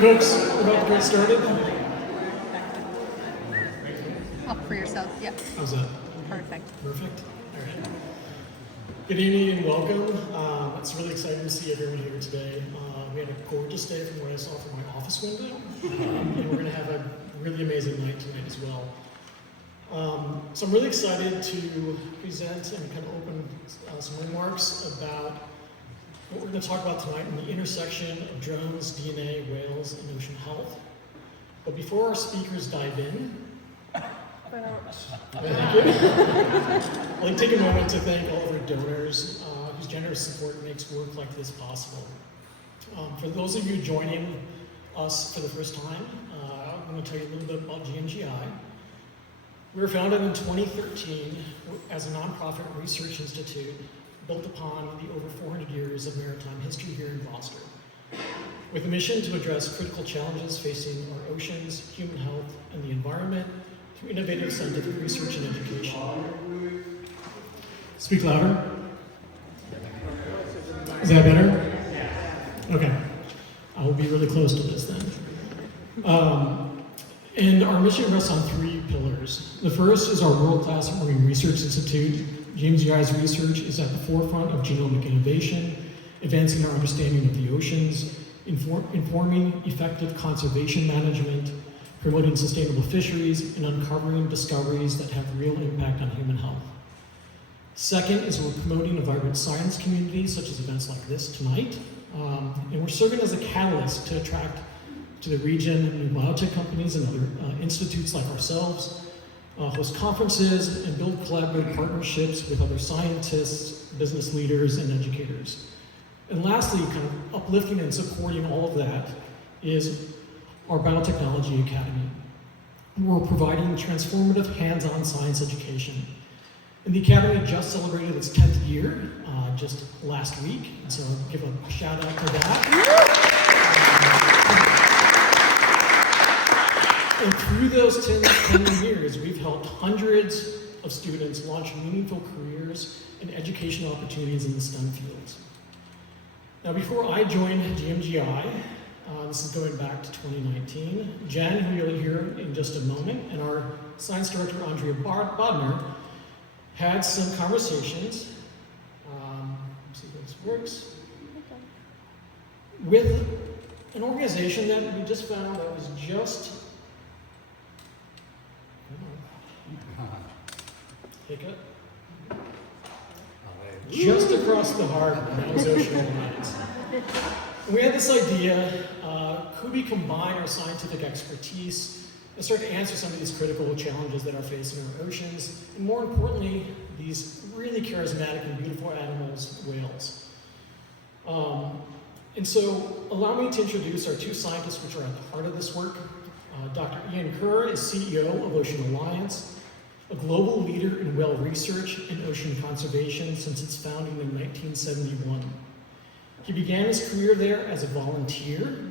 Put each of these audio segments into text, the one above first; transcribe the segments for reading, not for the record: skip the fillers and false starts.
folks, we're about to get started. Up for yourself, yeah. How's that? Perfect. Perfect? All right. Good evening and welcome. It's really exciting to see everyone here today. We had a gorgeous day from what I saw from my office window. And we're going to have a really amazing night tonight as well. So I'm really excited to present and kind of open some remarks about what we're going to talk about tonight in the intersection of drones, DNA, whales, and ocean health. But before our speakers dive in, thank you. I'd like to take a moment to thank all of our donors whose generous support makes work like this possible. For those of you joining us for the first time, I'm going to tell you a little bit about GMGI. We were founded in 2013 as a nonprofit research institute built upon the over 400 years of maritime history here in Gloucester, with a mission to address critical challenges facing our oceans, human health, and the environment through innovative scientific research and education. Speak louder. Is that better? Okay. I will be really close to this then. And our mission rests on three pillars. The first is our world-class Marine Research Institute. GMGI's research is at the forefront of genomic innovation, advancing our understanding of the oceans, informing effective conservation management, promoting sustainable fisheries, and uncovering discoveries that have real impact on human health. Second is we're promoting a vibrant science community, such as events like this tonight, and we're serving as a catalyst to attract to the region new biotech companies and other institutes like ourselves, host conferences, and build collaborative partnerships with other scientists, business leaders, and educators. And lastly, kind of uplifting and supporting all of that is our Biotechnology Academy. We're providing transformative hands-on science education. And the Academy just celebrated its 10th year just last week, and so I'll give a shout out to that. And through those 10 years, we've helped hundreds of students launch meaningful careers and educational opportunities in the STEM fields. Now, before I joined GMGI, this is going back to 2019, Jen, who you'll hear in just a moment, and our science director, Andrea Bodner, had some conversations, let's see if this works, with an organization that we just found that was just just across the harbor, that was Ocean Alliance. We had this idea, could we combine our scientific expertise and start to answer some of these critical challenges that are facing our oceans, and more importantly, these really charismatic and beautiful animals, whales. And so, allow me to introduce our two scientists which are at the heart of this work. Dr. Ian Kerr is CEO of Ocean Alliance, a global leader in whale research and ocean conservation since its founding in 1971. He began his career there as a volunteer,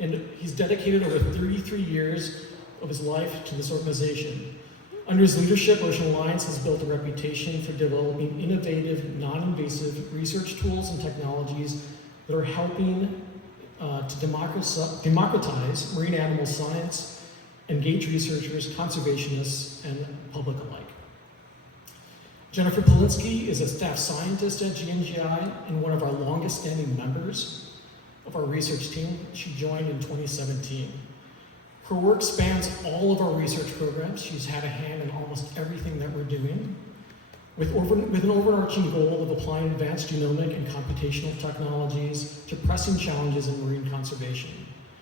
and he's dedicated over 33 years of his life to this organization. Under his leadership, Ocean Alliance has built a reputation for developing innovative, non-invasive research tools and technologies that are helping to democratize marine animal science, engage researchers, conservationists, and public alike. Jennifer Polinsky is a staff scientist at GMGI and one of our longest standing members of our research team. She joined in 2017. Her work spans all of our research programs. She's had a hand in almost everything that we're doing, with an overarching goal of applying advanced genomic and computational technologies to pressing challenges in marine conservation.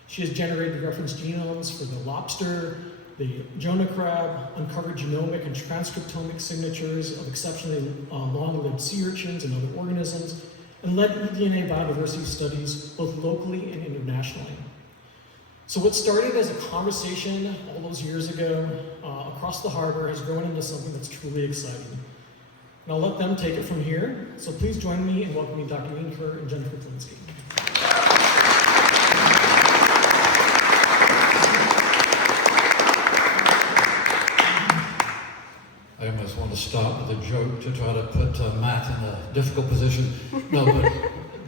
She has generated reference genomes for the lobster, the Jonah crab, uncovered genomic and transcriptomic signatures of exceptionally long-lived sea urchins and other organisms, and led eDNA biodiversity studies both locally and internationally. So what started as a conversation all those years ago across the harbor has grown into something that's truly exciting. And I'll let them take it from here. So please join me in welcoming Dr. Ian Kerr and Jennifer Polinsky. I almost want to start with a joke to try to put Matt in a difficult position. No, but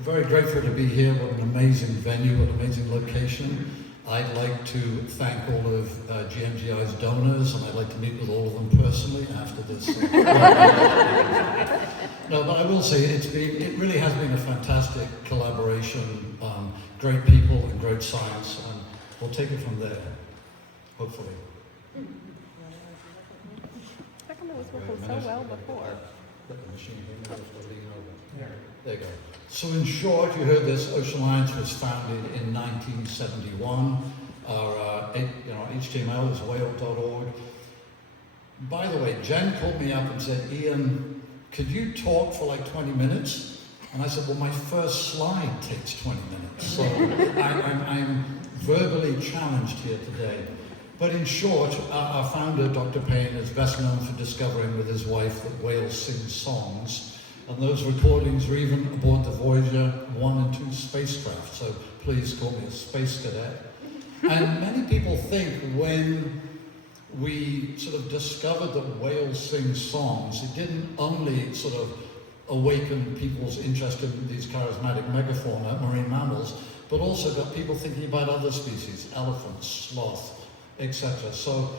very grateful to be here. What an amazing venue, what an amazing location. I'd like to thank all of GMGI's donors, and I'd like to meet with all of them personally after this. No, but I will say it really has been a fantastic collaboration, great people and great science, and we'll take it from there, hopefully. How come it was working so well before? Put the machine here, maybe it's gonna lean over. There you go. So in short, you heard this, Ocean Alliance was founded in 1971. Our HTML is whale.org. By the way, Jen called me up and said, Ian, could you talk for like 20 minutes? And I said, well, my first slide takes 20 minutes. So I'm verbally challenged here today. But in short, our founder, Dr. Payne, is best known for discovering with his wife that whales sing songs. And those recordings are even aboard the Voyager 1 and 2 spacecraft. So please call me a space cadet. And many people think when we sort of discovered that whales sing songs, it didn't only sort of awaken people's interest in these charismatic megafauna, marine mammals, but also got people thinking about other species, elephants, sloth, etc. So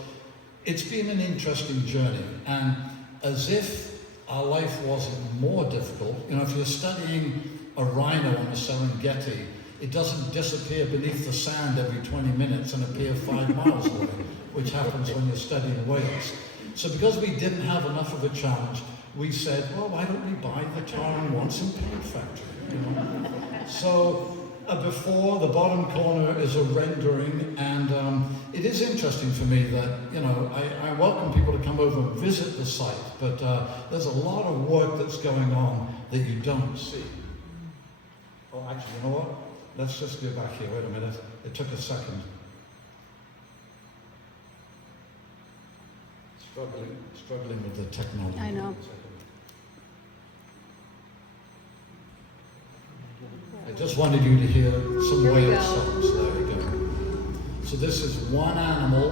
it's been an interesting journey, and as if our life wasn't more difficult, if you're studying a rhino on the Serengeti, it doesn't disappear beneath the sand every 20 minutes and appear 5 miles away, which happens when you're studying whales. So because we didn't have enough of a challenge, we said, well, why don't we buy the tar and Watson paint factory? So before, the bottom corner is a rendering, and it is interesting for me that, I welcome people to come over and visit the site, but there's a lot of work that's going on that you don't see. Oh, actually, you know what? Let's just go back here. Wait a minute. It took a second. Struggling with the technology. I know. I just wanted you to hear some Here we whale go. songs. There we go. So this is one animal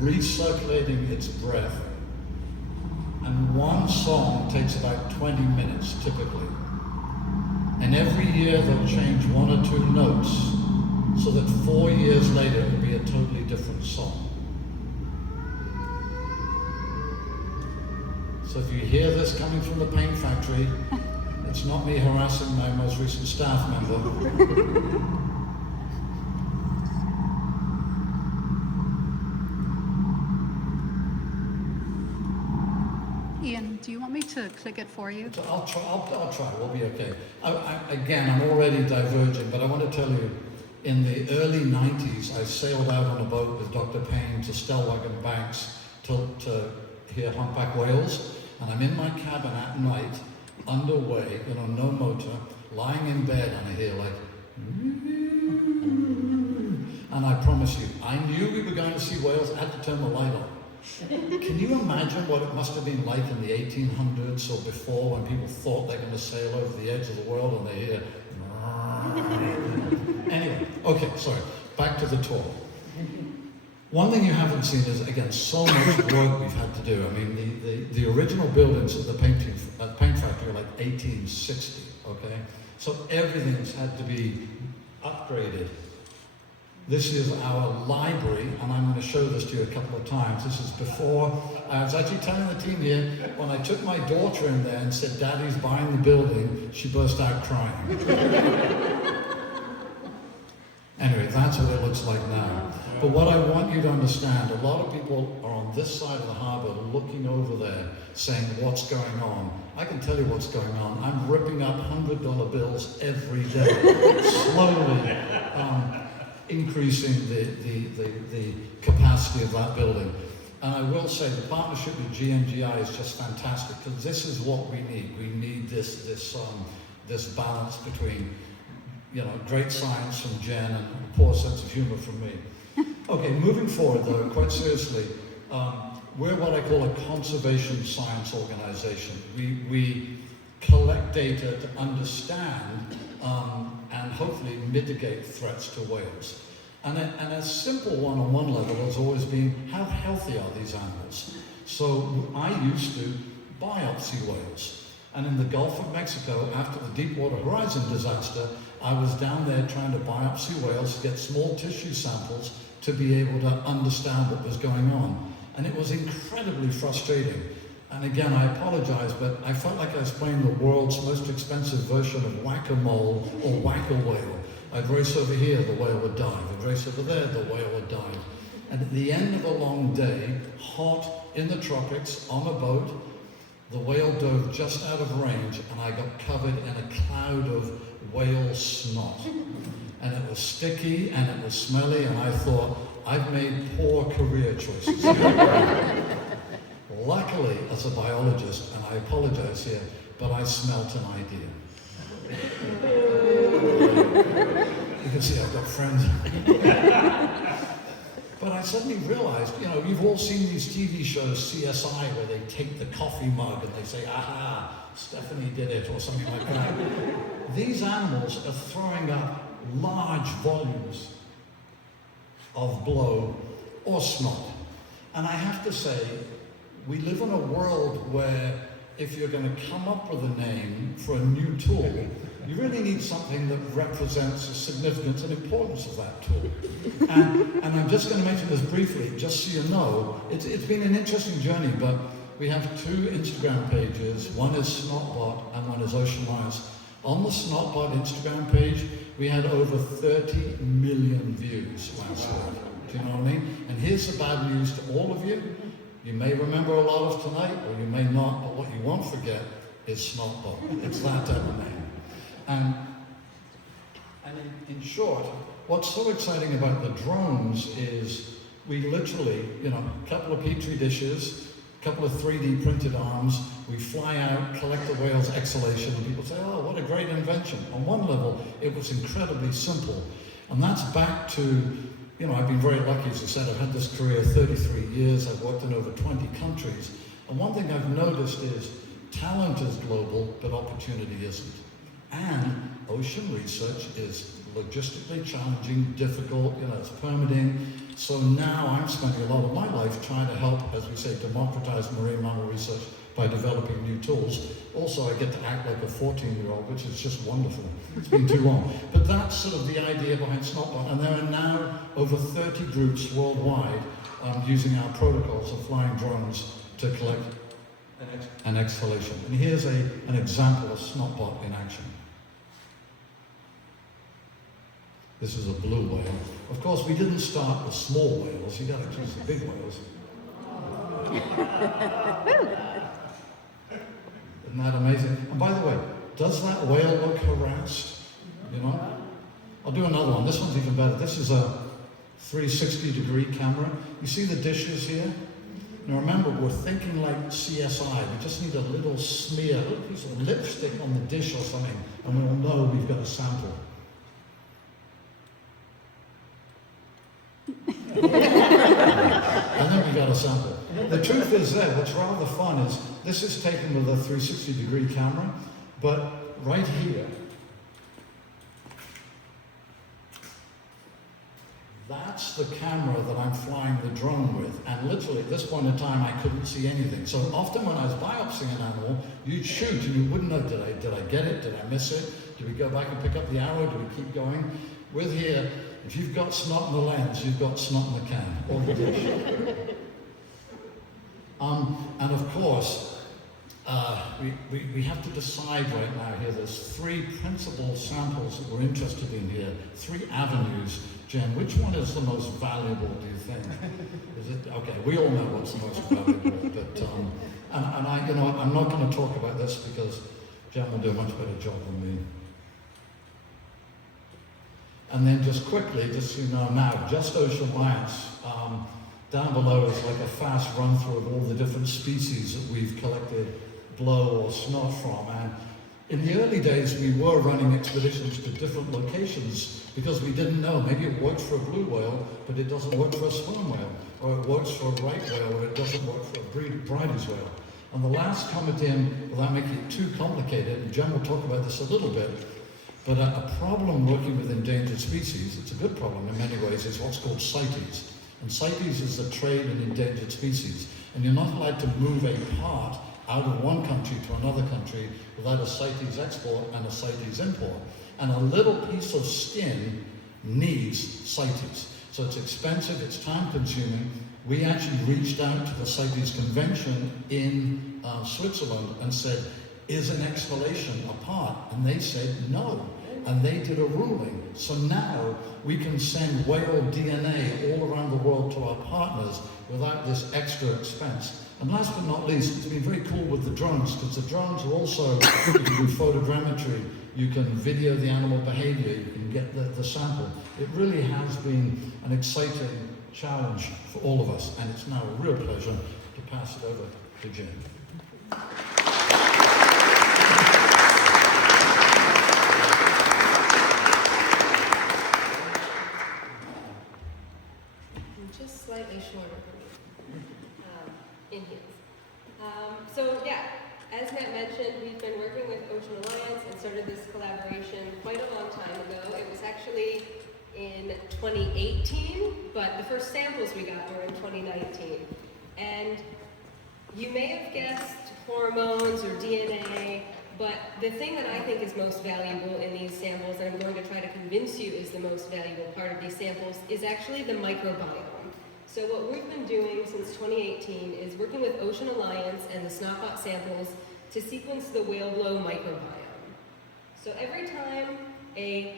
recirculating its breath, and one song takes about 20 minutes typically. And every year they'll change 1 or 2 notes so that 4 years later it will be a totally different song. So if you hear this coming from the paint factory, it's not me harassing my most recent staff member. Ian, do you want me to click it for you? So I'll try, we'll be okay. Again, I'm already diverging, but I want to tell you, in the early 90s, I sailed out on a boat with Dr. Payne to Stellwagen Banks to hear humpback whales, and I'm in my cabin at night, underway, no motor, lying in bed, and I hear like, and I promise you, I knew we were going to see whales. I had to turn the light on. Can you imagine what it must have been like in the 1800s or before, when people thought they're going to sail over the edge of the world and they hear anyway, okay, sorry, back to the talk. One thing you haven't seen is, again, so much work we've had to do. I mean, the original buildings at the paint factory are like 1860, okay? So everything's had to be upgraded. This is our library, and I'm going to show this to you a couple of times. This is before. I was actually telling the team here, when I took my daughter in there and said, Daddy's buying the building, she burst out crying. Anyway, that's what it looks like now. But what I want you to understand, a lot of people are on this side of the harbour looking over there saying, what's going on? I can tell you what's going on. I'm ripping up $100 bills every day, slowly increasing the capacity of that building. And I will say the partnership with GMGI is just fantastic, because this is what we need. We need this balance between great science from Jen and a poor sense of humor from me. Okay, moving forward though, quite seriously, we're what I call a conservation science organization. We collect data to understand and hopefully mitigate threats to whales. And a simple one on one level has always been, how healthy are these animals? So I used to biopsy whales. And in the Gulf of Mexico, after the Deepwater Horizon disaster, I was down there trying to biopsy whales to get small tissue samples to be able to understand what was going on. And it was incredibly frustrating. And again, I apologize, but I felt like I was playing the world's most expensive version of whack-a-mole or whack-a-whale. I'd race over here, the whale would dive. I'd race over there, the whale would dive. And at the end of a long day, hot in the tropics, on a boat, the whale dove just out of range, and I got covered in a cloud of whale snot. And it was sticky, and it was smelly, and I thought, I've made poor career choices. Luckily, as a biologist, and I apologize here, but I smelt an idea. You can see I've got friends. But I suddenly realized, you know, you've all seen these TV shows, CSI, where they take the coffee mug and they say, aha, Stephanie did it, or something like that. These animals are throwing up large volumes of blow or snot. And I have to say, we live in a world where if you're going to come up with a name for a new tool, you really need something that represents the significance and importance of that tool. And I'm just going to mention this briefly, just so you know. It's been an interesting journey, but we have 2 Instagram pages. One is SnotBot and one is Ocean Lions. On the SnotBot Instagram page, we had over 30 million views last week. Do you know what I mean? And here's the bad news to all of you. You may remember a lot of tonight, or you may not, but what you won't forget is SnotBot. It's that type of name. And in short, what's so exciting about the drones is we literally, you know, a couple of petri dishes, a couple of 3D printed arms, we fly out, collect the whale's exhalation, and people say, oh, what a great invention. On one level, it was incredibly simple. And that's back to, you know, I've been very lucky, as I said, I've had this career 33 years, I've worked in over 20 countries. And one thing I've noticed is talent is global, but opportunity isn't. And ocean research is logistically challenging, difficult, you know, it's permitting. So now I'm spending a lot of my life trying to help, as we say, democratize marine mammal research by developing new tools. Also, I get to act like a 14-year-old, which is just wonderful. It's been too long. But that's sort of the idea behind SnotBot. And there are now over 30 groups worldwide using our protocols of flying drones to collect an exhalation. And here's an example of SnotBot in action. This is a blue whale. Of course, we didn't start with small whales. You got to choose the big whales. Isn't that amazing? And by the way, does that whale look harassed? You know? I'll do another one. This one's even better. This is a 360-degree camera. You see the dishes here? Now remember, we're thinking like CSI. We just need a little smear, a little piece of lipstick on the dish or something, and we'll know we've got a sample. And then we got a sample. The truth is that what's rather fun is this is taken with a 360-degree camera, but right here, that's the camera that I'm flying the drone with. And literally at this point in time, I couldn't see anything. So often when I was biopsying an animal, you'd shoot and you wouldn't know, did I get it? Did I miss it? Do we go back and pick up the arrow? Do we keep going? With here, if you've got snot in the lens, you've got snot in the can, or the dish. And of course, we have to decide right now here, there's 3 principal samples that we're interested in here, 3 avenues. Jen, which one is the most valuable, do you think? Is it, okay, we all know what's the most valuable, but, and I, you know, I'm not going to talk about this because Jen will do a much better job than me. And then just quickly, just so you know now, just Ocean Lions, down below is like a fast run through of all the different species that we've collected blow or snot from. And in the early days, we were running expeditions to different locations because we didn't know. Maybe it works for a blue whale, but it doesn't work for a sperm whale. Or it works for a right whale, or it doesn't work for a Bridie's whale. And the last comment in, without making it too complicated, and Jen will talk about this a little bit, but a problem working with endangered species, it's a good problem in many ways, is what's called CITES. And CITES is the trade in endangered species. And you're not allowed to move a part out of one country to another country without a CITES export and a CITES import. And a little piece of skin needs CITES. So it's expensive, it's time consuming. We actually reached out to the CITES convention in Switzerland and said, is an exhalation a part? And they said no. And they did a ruling. So now we can send whale DNA all around the world to our partners without this extra expense. And last but not least, it's been very cool with the drones, because the drones are also, you can do photogrammetry, you can video the animal behavior, you can get the sample. It really has been an exciting challenge for all of us, and it's now a real pleasure to pass it over to Jim. Just slightly shorter for me, in heels. So yeah, as Matt mentioned, we've been working with Ocean Alliance and started this collaboration quite a long time ago. It was actually in 2018, but the first samples we got were in 2019. And you may have guessed hormones or DNA, but the thing that I think is most valuable in these samples, and I'm going to try to convince you is the most valuable part of these samples, is actually the microbiome. So what we've been doing since 2018 is working with Ocean Alliance and the SnotBot samples to sequence the whale blow microbiome. So every time a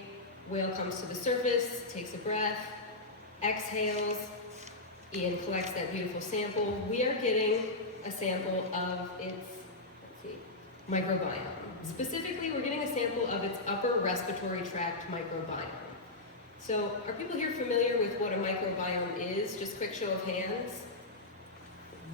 whale comes to the surface, takes a breath, exhales, and collects that beautiful sample, we are getting a sample of its, microbiome. Specifically, we're getting a sample of its upper respiratory tract microbiome. So, are people here familiar with what a microbiome is? Just quick show of hands.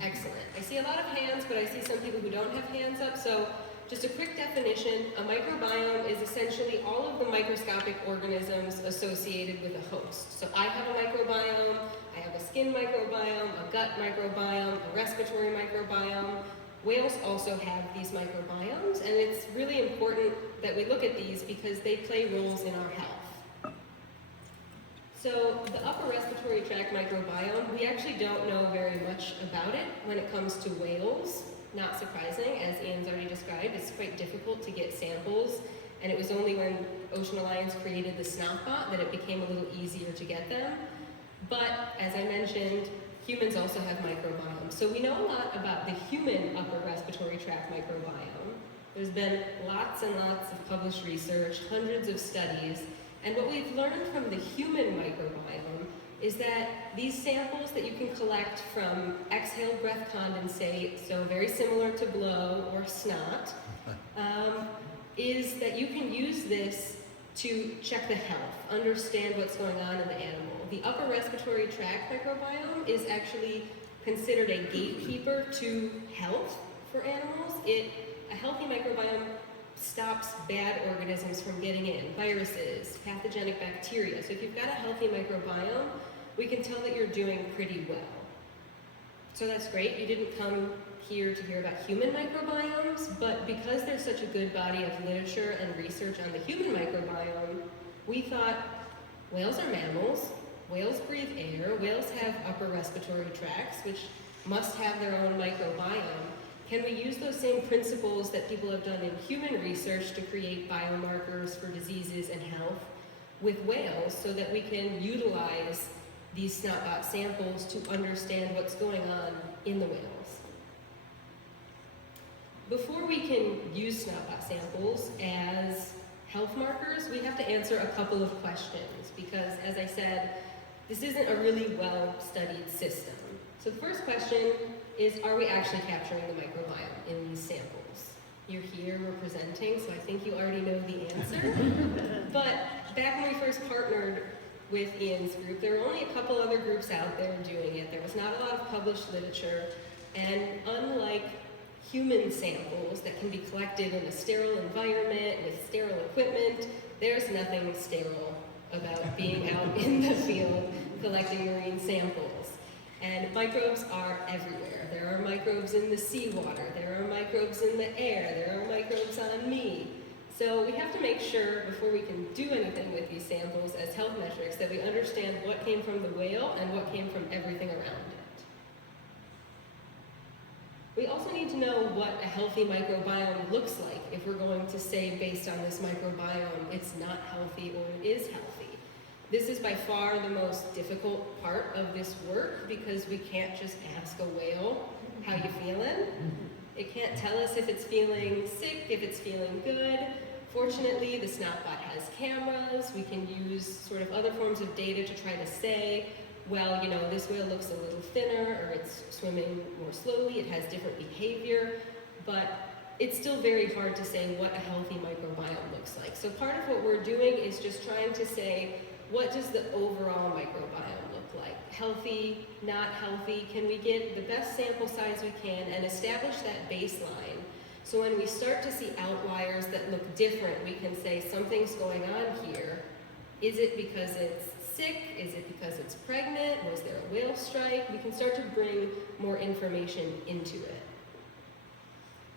Excellent. I see a lot of hands, but I see some people who don't have hands up. So, just a quick definition, a microbiome is essentially all of the microscopic organisms associated with a host. So, I have a microbiome, I have a skin microbiome, a gut microbiome, a respiratory microbiome. Whales also have these microbiomes, and it's really important that we look at these because they play roles in our health. So the upper respiratory tract microbiome, we actually don't know very much about it when it comes to whales. Not surprising, as Ian's already described, it's quite difficult to get samples, and it was only when Ocean Alliance created the SnotBot that it became a little easier to get them. But, as I mentioned, humans also have microbiomes. So we know a lot about the human upper respiratory tract microbiome. There's been lots and lots of published research, hundreds of studies, and what we've learned from the human microbiome is that these samples that you can collect from exhaled breath condensate, so very similar to blow or snot, is that you can use this to check the health, understand what's going on in the animal. The upper respiratory tract microbiome is actually considered a gatekeeper to health for animals. A healthy microbiome stops bad organisms from getting in, viruses, pathogenic bacteria. So if you've got a healthy microbiome, we can tell that you're doing pretty well. So that's great. You didn't come here to hear about human microbiomes, but because there's such a good body of literature and research on the human microbiome, we thought whales are mammals, whales breathe air, whales have upper respiratory tracts, which must have their own microbiome. Can we use those same principles that people have done in human research to create biomarkers for diseases and health with whales so that we can utilize these SnotBot samples to understand what's going on in the whales? Before we can use SnotBot samples as health markers, we have to answer a couple of questions because, as I said, this isn't a really well-studied system. So the first question is, are we actually capturing the microbiome in these samples? You're here, we're presenting, so I think you already know the answer. But back when we first partnered with Ian's group, there were only a couple other groups out there doing it. There was not a lot of published literature, and unlike human samples that can be collected in a sterile environment with sterile equipment, there's nothing sterile about being out in the field collecting marine samples. And microbes are everywhere. There are microbes in the seawater, there are microbes in the air, there are microbes on me. So we have to make sure before we can do anything with these samples as health metrics that we understand what came from the whale and what came from everything around it. We also also need to know what a healthy microbiome looks like if we're going to say based on this microbiome it's not healthy or it is healthy. This is by far the most difficult part of this work because we can't just ask a whale, how you feeling? It can't tell us if it's feeling sick, if it's feeling good. Fortunately, the SnotBot has cameras. We can use sort of other forms of data to try to say, well, you know, this whale looks a little thinner or it's swimming more slowly, it has different behavior, but it's still very hard to say what a healthy microbiome looks like. So part of what we're doing is just trying to say, what does the overall microbiome look like? Healthy, not healthy? Can we get the best sample size we can and establish that baseline? So when we start to see outliers that look different, we can say something's going on here. Is it because it's sick? Is it because it's pregnant? Was there a whale strike? We can start to bring more information into it.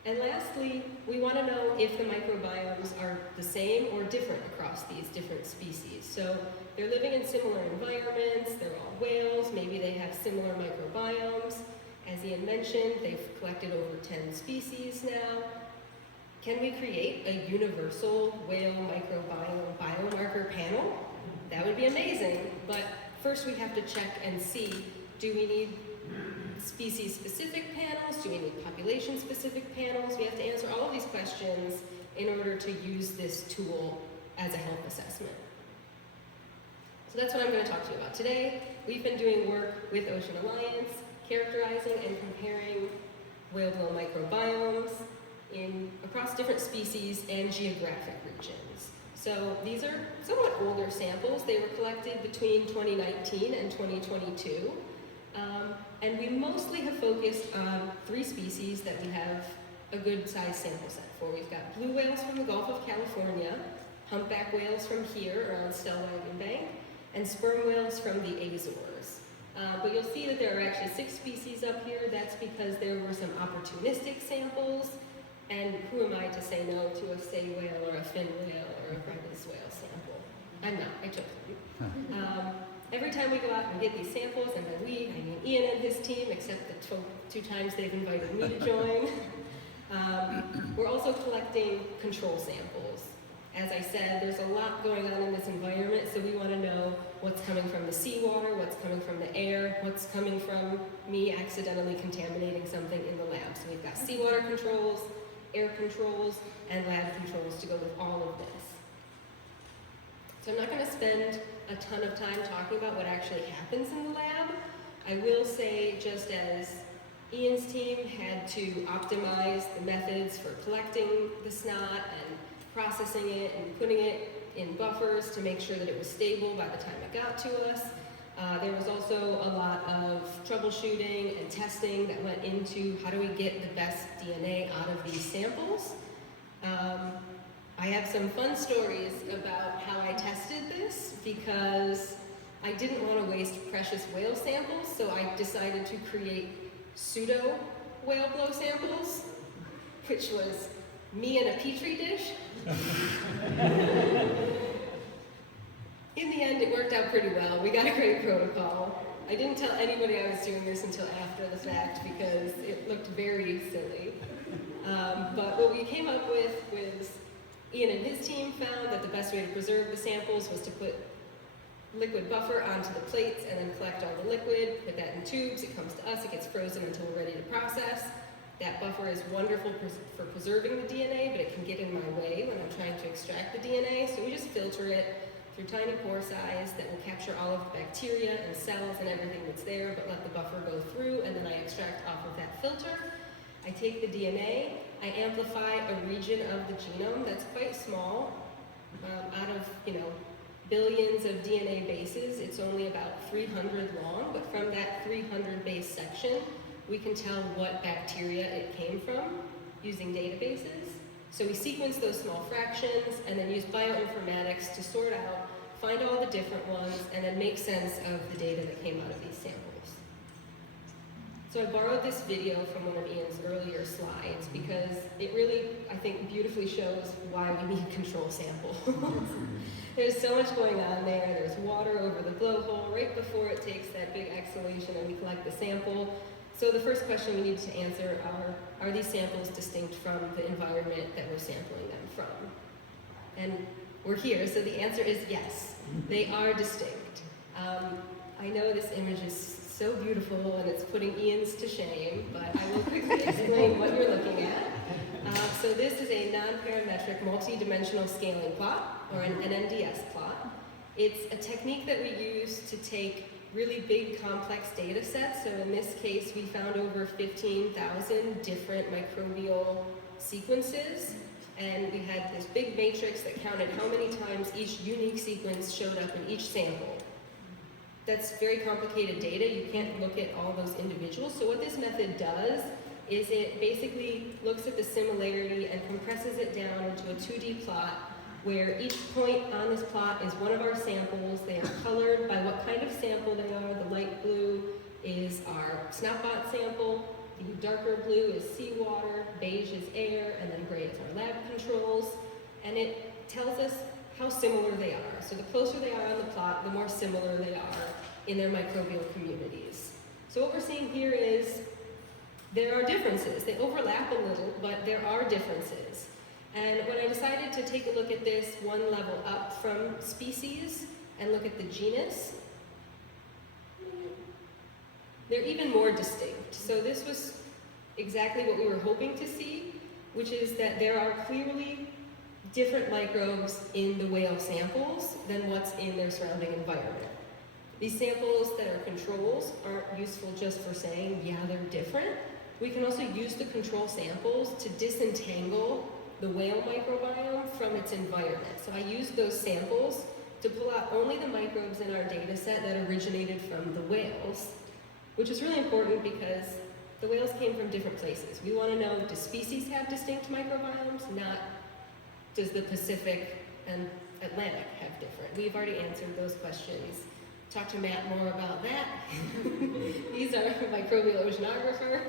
And lastly, we want to know if the microbiomes are the same or different across these different species. So they're living in similar environments, they're all whales, maybe they have similar microbiomes. As Ian mentioned, they've collected over 10 species now. Can we create a universal whale microbiome biomarker panel? That would be amazing, but first we have to check and see, do we need species-specific panels? Do we need population-specific panels? We have to answer all of these questions in order to use this tool as a health assessment. So that's what I'm going to talk to you about today. We've been doing work with Ocean Alliance, characterizing and comparing whale-blow microbiomes across different species and geographic regions. So these are somewhat older samples. They were collected between 2019 and 2022. And we mostly have focused on 3 species that we have a good size sample set for. We've got blue whales from the Gulf of California, humpback whales from here around Stellwagen Bank, and sperm whales from the Azores. But you'll see that there are actually 6 species up here. That's because there were some opportunistic samples, and who am I to say no to a sei whale or a fin whale or a Bryde's whale sample? I'm not, I took them. Every time we go out and get these samples, and by we, I mean Ian and his team, except the 2 times they've invited me to join, we're also collecting control samples. As I said, there's a lot going on in this environment, so we want to know what's coming from the seawater, what's coming from the air, what's coming from me accidentally contaminating something in the lab. So we've got seawater controls, air controls, and lab controls to go with all of this. So I'm not going to spend a ton of time talking about what actually happens in the lab. I will say, just as Ian's team had to optimize the methods for collecting the snot and processing it and putting it in buffers to make sure that it was stable by the time it got to us, there was also a lot of troubleshooting and testing that went into how do we get the best DNA out of these samples. I have some fun stories about how I tested this because I didn't want to waste precious whale samples, so I decided to create pseudo whale blow samples, which was me in a petri dish. In the end, it worked out pretty well. We got a great protocol. I didn't tell anybody I was doing this until after the fact because it looked very silly. But what we came up with was Ian and his team found that the best way to preserve the samples was to put liquid buffer onto the plates and then collect all the liquid, put that in tubes, it comes to us, it gets frozen until we're ready to process. That buffer is wonderful for preserving the DNA, but it can get in my way when I'm trying to extract the DNA, so we just filter it through tiny pore size that will capture all of the bacteria and cells and everything that's there, but let the buffer go through, and then I extract off of that filter. I take the DNA, I amplify a region of the genome that's quite small. Out of, billions of DNA bases, it's only about 300 long, but from that 300 base section, we can tell what bacteria it came from using databases. So we sequence those small fractions and then use bioinformatics to sort out, find all the different ones, and then make sense of the data that came out of these samples. So I borrowed this video from one of Ian's earlier slides because it really, I think, beautifully shows why we need control samples. There's so much going on there. There's water over the blowhole right before it takes that big exhalation and we collect the sample. So the first question we need to answer are these samples distinct from the environment that we're sampling them from? And we're here, so the answer is yes, they are distinct. I know this image is so beautiful and it's putting Ian's to shame, but I will quickly explain what you're looking at. So this is a non-parametric multi-dimensional scaling plot, or an NMDS plot. It's a technique that we use to take really big complex data sets. So in this case, we found over 15,000 different microbial sequences. And we had this big matrix that counted how many times each unique sequence showed up in each sample. That's very complicated data. You can't look at all those individuals. So what this method does is it basically looks at the similarity and compresses it down into a 2D plot where each point on this plot is one of our samples. They are colored by what kind of sample they are. The light blue is our SnotBot sample. The darker blue is seawater, beige is air, and then gray is our lab controls. And it tells us how similar they are. So the closer they are on the plot, the more similar they are in their microbial communities. So what we're seeing here is there are differences. They overlap a little, but there are differences. And when I decided to take a look at this one level up from species and look at the genus, they're even more distinct. So this was exactly what we were hoping to see, which is that there are clearly different microbes in the whale samples than what's in their surrounding environment. These samples that are controls aren't useful just for saying, yeah, they're different. We can also use the control samples to disentangle the whale microbiome from its environment. So I used those samples to pull out only the microbes in our data set that originated from the whales, which is really important because the whales came from different places. We want to know, do species have distinct microbiomes? Not, does the Pacific and Atlantic have different? We've already answered those questions. Talk to Matt more about that. He's our microbial oceanographer.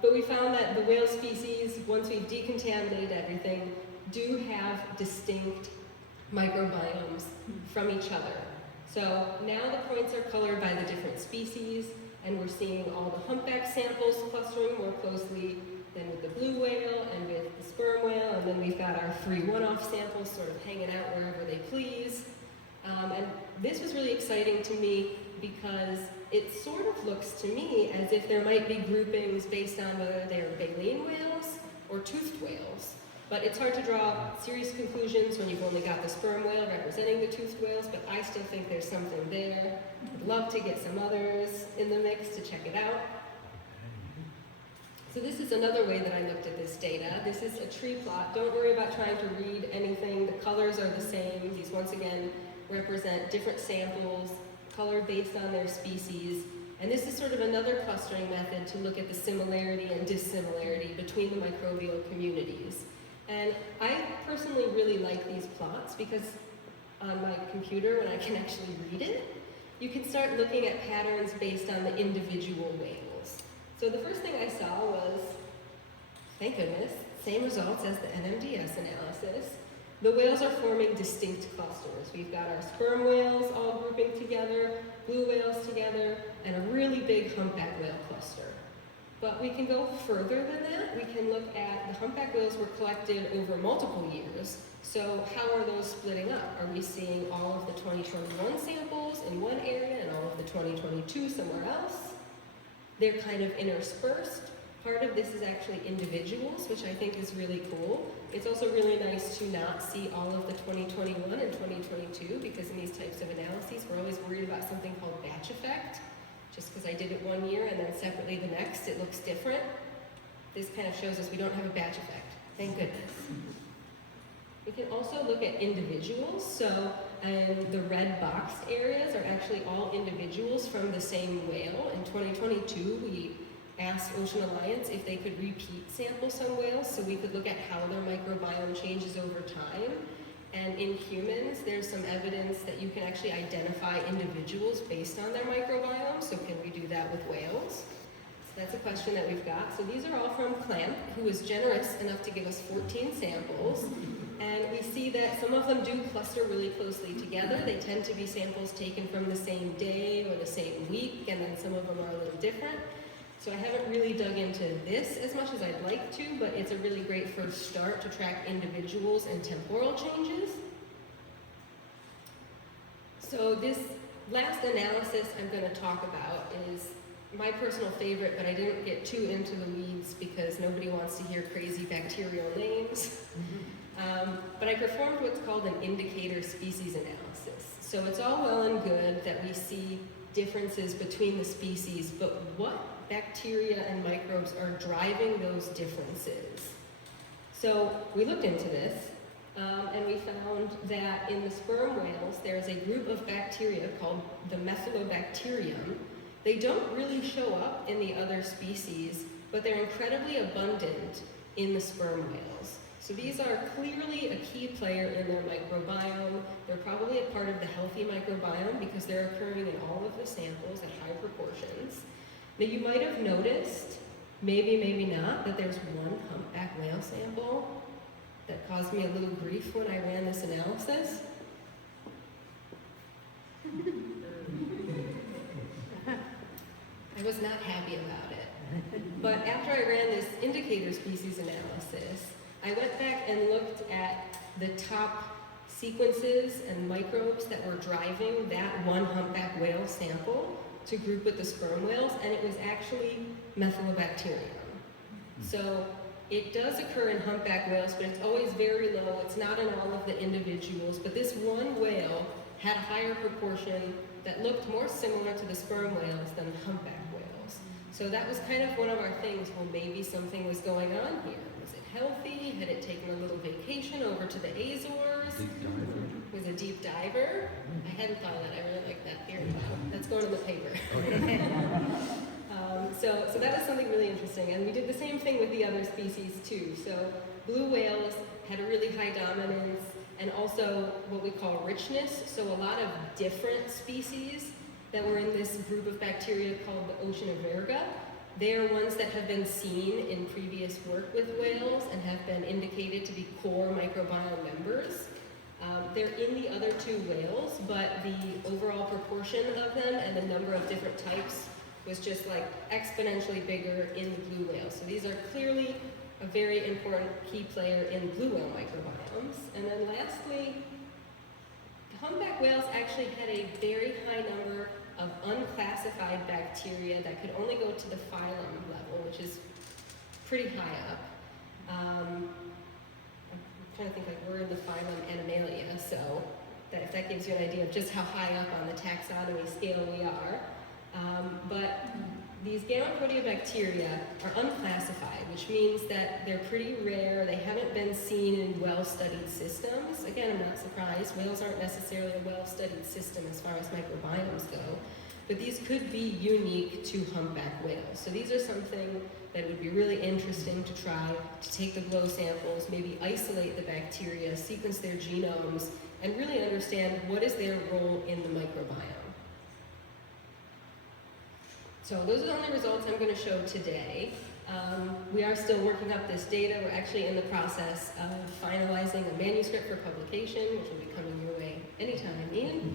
But we found that the whale species, once we've decontaminated everything, do have distinct microbiomes from each other. So now the points are colored by the different species, and we're seeing all the humpback samples clustering more closely than with the blue whale and with the sperm whale, and then we've got our 3 one-off samples sort of hanging out wherever they please. And this was really exciting to me because it sort of looks to me as if there might be groupings based on whether they're baleen whales or toothed whales. But it's hard to draw serious conclusions when you've only got the sperm whale representing the toothed whales, but I still think there's something there. I'd love to get some others in the mix to check it out. So this is another way that I looked at this data. This is a tree plot. Don't worry about trying to read anything. The colors are the same. These, once again, represent different samples, colored based on their species. And this is sort of another clustering method to look at the similarity and dissimilarity between the microbial communities. And I personally really like these plots because on my computer, when I can actually read it, you can start looking at patterns based on the individual whales. So the first thing I saw was, thank goodness, same results as the NMDS analysis. The whales are forming distinct clusters. We've got our sperm whales all grouping together, blue whales together, and a really big humpback whale cluster. But we can go further than that. We can look at, the humpback whales were collected over multiple years. So how are those splitting up? Are we seeing all of the 2021 samples in one area and all of the 2022 somewhere else? They're kind of interspersed. Part of this is actually individuals, which I think is really cool. It's also really nice to not see all of the 2021 and 2022 because in these types of analyses, we're always worried about something called batch effect. Just because I did it one year and then separately the next, it looks different. This kind of shows us we don't have a batch effect. Thank goodness. We can also look at individuals. So the red boxed areas are actually all individuals from the same whale. In 2022, we asked Ocean Alliance if they could repeat sample some whales so we could look at how their microbiome changes over time. And in humans, there's some evidence that you can actually identify individuals based on their microbiome. So can we do that with whales? So that's a question that we've got. So these are all from Clamp, who was generous enough to give us 14 samples. And we see that some of them do cluster really closely together. They tend to be samples taken from the same day or the same week, and then some of them are a little different. So I haven't really dug into this as much as I'd like to, but it's a really great first start to track individuals and temporal changes. So this last analysis I'm going to talk about is my personal favorite, but I didn't get too into the weeds because nobody wants to hear crazy bacterial names. But I performed what's called an indicator species analysis. So it's all well and good that we see differences between the species, but what bacteria and microbes are driving those differences? So we looked into this, and we found that in the sperm whales, there's a group of bacteria called the methylobacterium. They don't really show up in the other species, but they're incredibly abundant in the sperm whales. So these are clearly a key player in their microbiome. They're probably a part of the healthy microbiome because they're occurring in all of the samples at high proportions. Now you might have noticed, maybe not, that there's one humpback whale sample that caused me a little grief when I ran this analysis. I was not happy about it. But after I ran this indicator species analysis, I went back and looked at the top sequences and microbes that were driving that one humpback whale sample to group with the sperm whales, and it was actually Methylobacterium. So it does occur in humpback whales, but it's always very low. It's not in all of the individuals, but this one whale had a higher proportion that looked more similar to the sperm whales than the humpback whales. So that was kind of one of our things, well, maybe something was going on here. Was it healthy? Had it taken a little vacation over to the Azores? Deep diver. Was a deep diver? I hadn't thought of that. I really like that theory. That's going in the paper. So that was something really interesting. And we did the same thing with the other species too. So blue whales had a really high dominance and also what we call richness. So a lot of different species that were in this group of bacteria called the Oceanoverga. They are ones that have been seen in previous work with whales and have been indicated to be core microbiome members. They're in the other two whales, but the overall proportion of them and the number of different types was just like exponentially bigger in the blue whale. So these are clearly a very important key player in blue whale microbiomes. And then lastly, the humpback whales actually had a very high number of unclassified bacteria that could only go to the phylum level, which is pretty high up. I'm trying to think, like, we're in the phylum Animalia, so that if that gives you an idea of just how high up on the taxonomy scale we are. But these gamma proteobacteria are unclassified, which means that they're pretty rare. They haven't been seen in well-studied systems. Again, I'm not surprised. Whales aren't necessarily a well-studied system as far as microbiomes go, but these could be unique to humpback whales. So these are something that would be really interesting to try to take the glow samples, maybe isolate the bacteria, sequence their genomes, and really understand what is their role in the microbiome. So those are the only results I'm going to show today. We are still working up this data. We're actually in the process of finalizing a manuscript for publication, which will be coming your way anytime, Ian.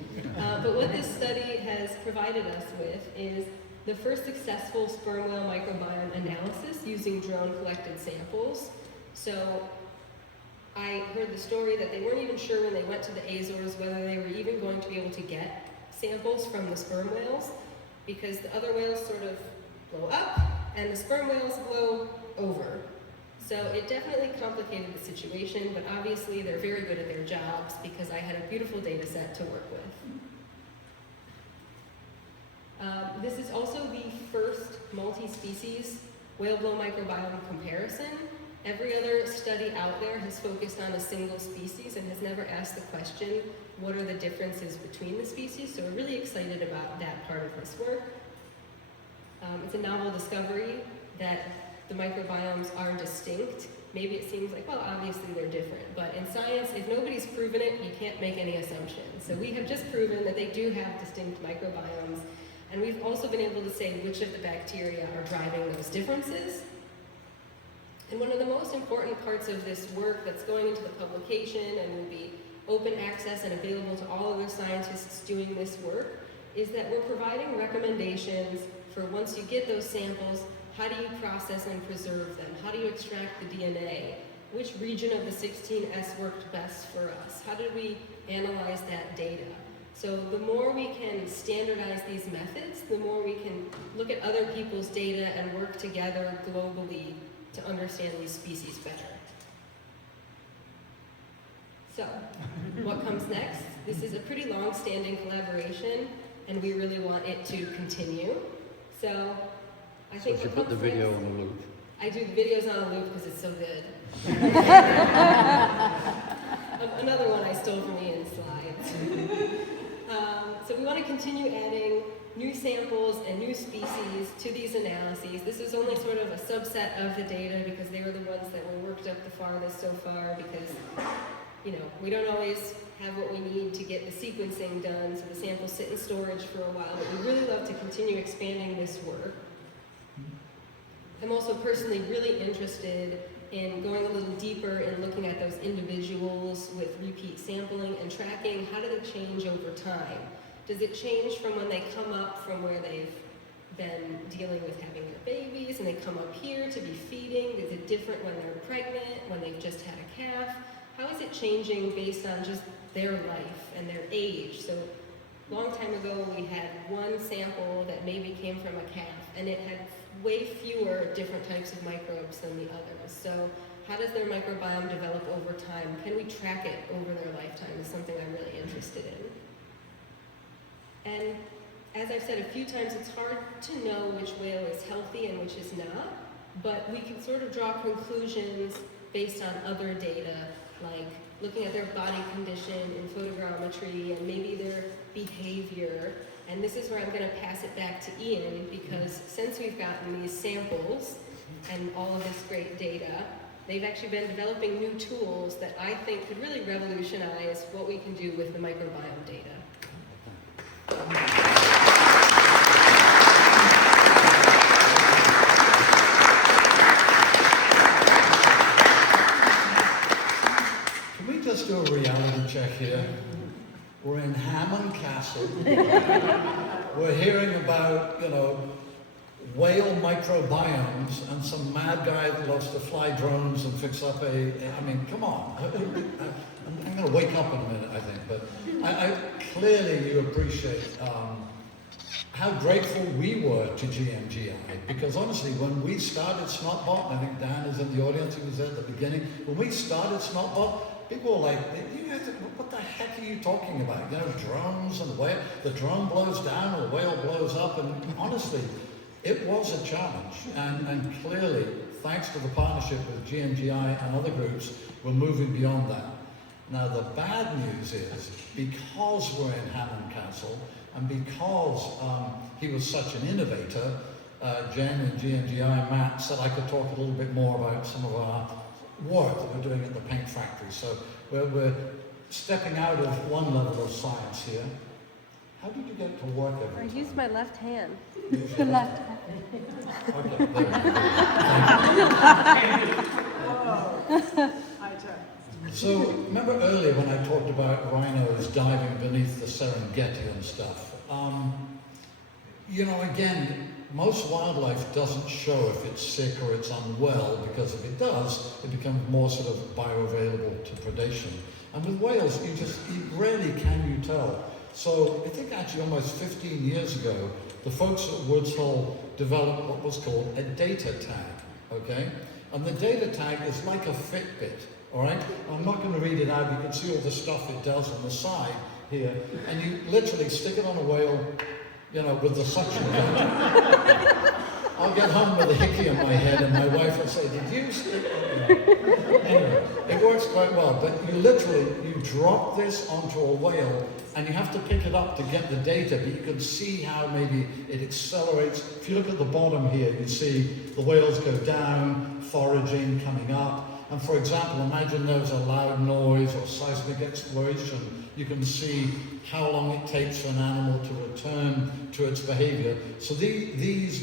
But what this study has provided us with is the first successful sperm whale microbiome analysis using drone-collected samples. So I heard the story that they weren't even sure when they went to the Azores whether they were even going to be able to get samples from the sperm whales, because the other whales sort of blow up and the sperm whales blow over. So it definitely complicated the situation, but obviously they're very good at their jobs because I had a beautiful data set to work with. This is also the first multi-species whale blow microbiome comparison. Every other study out there has focused on a single species and has never asked the question, what are the differences between the species? So we're really excited about that part of this work. It's a novel discovery that the microbiomes are distinct. Maybe it seems like, well, obviously they're different. But in science, if nobody's proven it, you can't make any assumptions. So we have just proven that they do have distinct microbiomes. And we've also been able to say which of the bacteria are driving those differences. And one of the most important parts of this work that's going into the publication and will be open access and available to all other scientists doing this work is that we're providing recommendations for once you get those samples, how do you process and preserve them? How do you extract the DNA? Which region of the 16S worked best for us? How did we analyze that data? So the more we can standardize these methods, the more we can look at other people's data and work together globally to understand these species better. So, what comes next? This is a pretty long-standing collaboration, and we really want it to continue. So, I think So you put the video on a loop. I do the videos on a loop because it's so good. Another one I stole from Ian's slides. So we want to continue adding new samples and new species to these analyses. This is only sort of a subset of the data because they were the ones that were worked up the farthest so far because, you know, we don't always have what we need to get the sequencing done, so the samples sit in storage for a while, but we really love to continue expanding this work. I'm also personally really interested in going a little deeper in looking at those individuals with repeat sampling and tracking. How do they change over time? Does it change from when they come up from where they've been dealing with having their babies and they come up here to be feeding? Is it different when they're pregnant, when they've just had a calf? How is it changing based on just their life and their age? So a long time ago we had one sample that maybe came from a calf and it had way fewer different types of microbes than the others. So how does their microbiome develop over time? Can we track it over their lifetime is something I'm really interested in. And as I've said a few times, it's hard to know which whale is healthy and which is not, but we can sort of draw conclusions based on other data, like looking at their body condition in photogrammetry and maybe their behavior. And this is where I'm going to pass it back to Ian, because since we've gotten these samples and all of this great data, they've actually been developing new tools that I think could really revolutionize what we can do with the microbiome data. Can we just do a reality check here? We're in Hammond Castle. We're hearing about, you know, whale microbiomes and some mad guy that loves to fly drones and fix up I mean, come on. I'm going to wake up in a minute, I think, but I clearly you appreciate how grateful we were to GMGI, because honestly, when we started SnotBot, and I think Dan is in the audience, he was there at the beginning, when we started SnotBot, people were like, you guys, what the heck are you talking about? You know, drones and whale, the drone blows down or the whale blows up, and honestly, it was a challenge, and clearly, thanks to the partnership with GMGI and other groups, we're moving beyond that. Now, the bad news is, because we're in Hammond Castle, and because he was such an innovator, Jen and GMGI and Matt said I could talk a little bit more about some of our work that we're doing at the paint factory. So we're stepping out of one level of science here. How did you get to work every time? I used my left hand. The left hand. Okay, there we go. Thank you. So remember earlier when I talked about rhinos diving beneath the Serengeti and stuff? You know, again, most wildlife doesn't show if it's sick or it's unwell, because if it does, it becomes more sort of bioavailable to predation. And with whales, you rarely can you tell. So I think actually almost 15 years ago, the folks at Woods Hole developed what was called a data tag, okay? And the data tag is like a Fitbit, all right? I'm not going to read it out. You can see all the stuff it does on the side here. And you literally stick it on a whale, you know, with the suction gun. I'll get home with a hickey on my head and my wife will say, did you stick it? Anyway, it works quite well. But you drop this onto a whale and you have to pick it up to get the data, but you can see how maybe it accelerates. If you look at the bottom here, you see the whales go down, foraging, coming up. And for example, imagine there's a loud noise or seismic exploration. You can see how long it takes for an animal to return to its behavior. So these